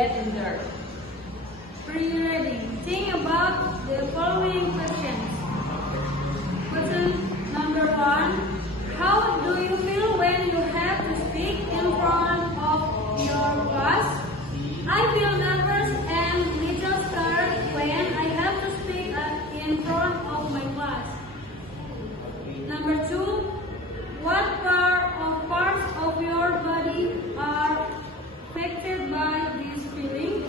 get in there. Pre-reading. Think about the following questions. Question number 1. How do you feel when you have to speak in front of your class? I feel nervous and little scared when I have to speak in front of my class. Number 2. What parts of your body are affected by this feeling?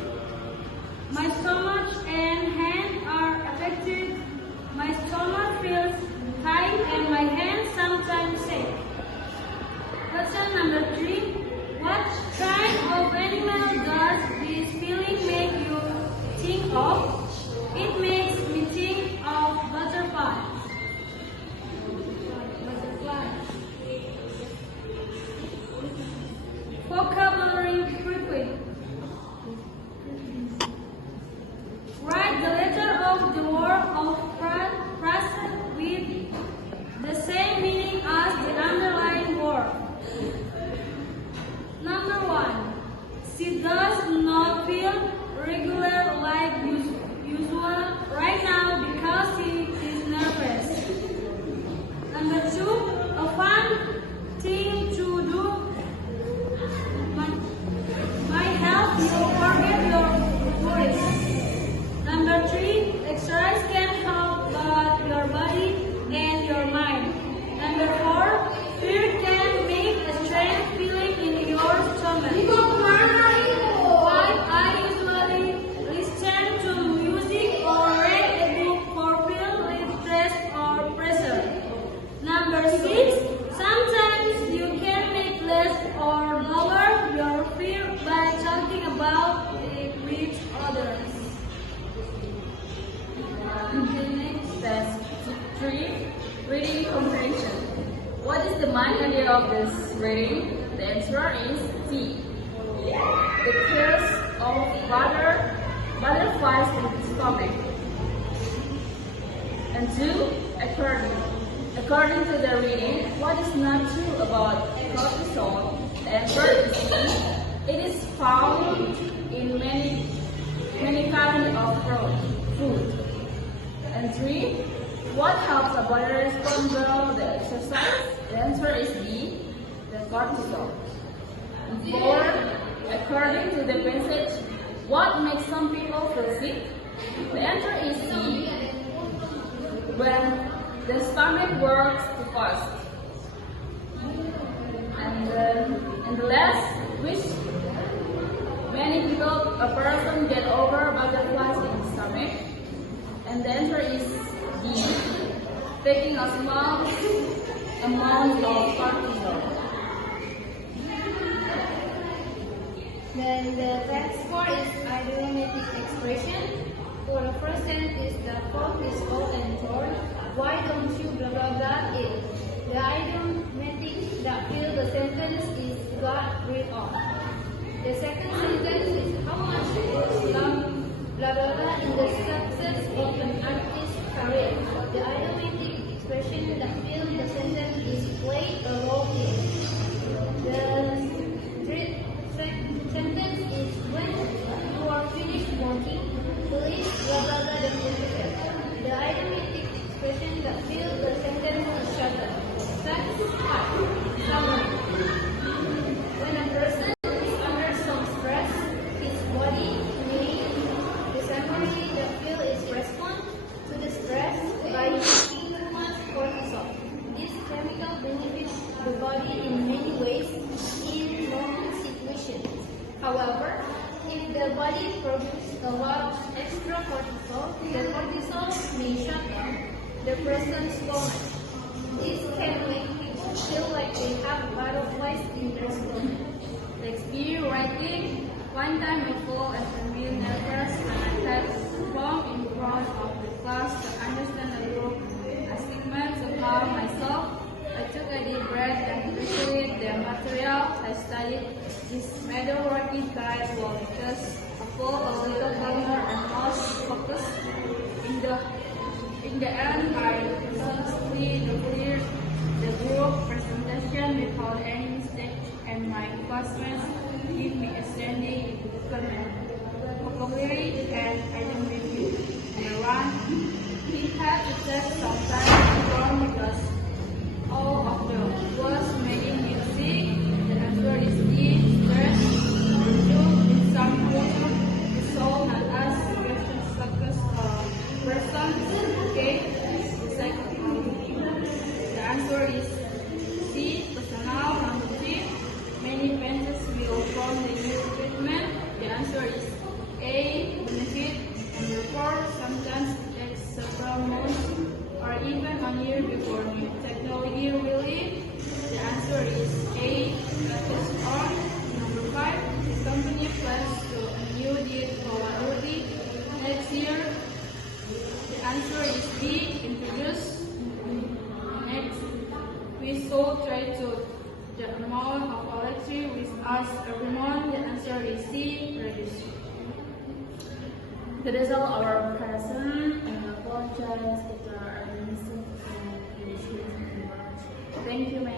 My stomach and hand are affected. My stomach feels tight and my hands sometimes shake. Question number 3. What kind of animal does this feeling make you think of? It makes me think of butterflies. Vocabulary frequent. Write the letter of the word of phrase with the same meaning as the underlined word. Number 1. She does not feel regular like usual right now because she is nervous. Number 2. A fun thing to do might help you forget your worries. Number 3. Exercise can help both your body and your mind. Number 4. Fear can make a strange feeling in your stomach. 5. I usually listen to music or read a book for feeling stress or pressure. Number 6. Sometimes you can make less or lower your fear by talking about it with others. Test 3. Reading comprehension. What is the main idea of this reading? The answer is C. The cause of butterflies in the stomach. And 2. According to the reading, what is not true about cortisol? The answer is C. It is found in many kinds of food. And 3. What helps a body respond well to the exercise? The answer is B. The cortisol. And 4. According to the passage, what makes some people feel sick? The answer is C. When the stomach works too fast. And the last, which many people, a person get over butterflies in the stomach. And the answer is D. Taking a small amount of cortisol. Then the text for is idiomatic expression. For the first sentence is the coat is old and torn. Why don't you blah blah blah it? The idiomatic that fills the sentence is got rid of. The second sentence is how much is blah blah blah in the success of an artist's career. The idiomatic expression that fills the sentence is played a role in. The sentence is when you are finished working, please blah blah blah the computer. The idiomatic expression that fills the sentence is shut up. Summary. When a person is under some stress, his body may the summary that feel is respond to the stress by making too much cortisol. This chemical benefits the body in many ways in normal situations. However, if the body produces a lot of extra cortisol, the cortisol may shut down the person's stomach. This can make people feel like they have butterflies in their stomach. Shakespeare writing. One time I felt extremely nervous and I had to perform in front of the class to understand a group assignment to calm myself. I took a deep breath and reviewed the material I studied. This method working guide will just feel a little calmer and more focused. In the end, I successfully cleared the group presentation without any mistake, and my classmates give me a standing compliment. vocabulary and item review. Number 1. We had to take some time to form because all of the was making music. The answer is D. Stress. Number 2. In some cultures, the soul not as questions success persons. Okay. The second one. The answer is C. Personal. Number 3. Many fences will form the new treatment. The answer is A. Benefit. Number 4. Sometimes it takes several months or even a year before new technology release. The answer is A. Practice on. Number 5. The company plans to a new deal probability next year. The answer is B. Introduce. Next, we should try to the amount of electricity with us every month. The answer is C. Reduce. That is all our present, and I apologize if there are any mistakes and issues. Thank you.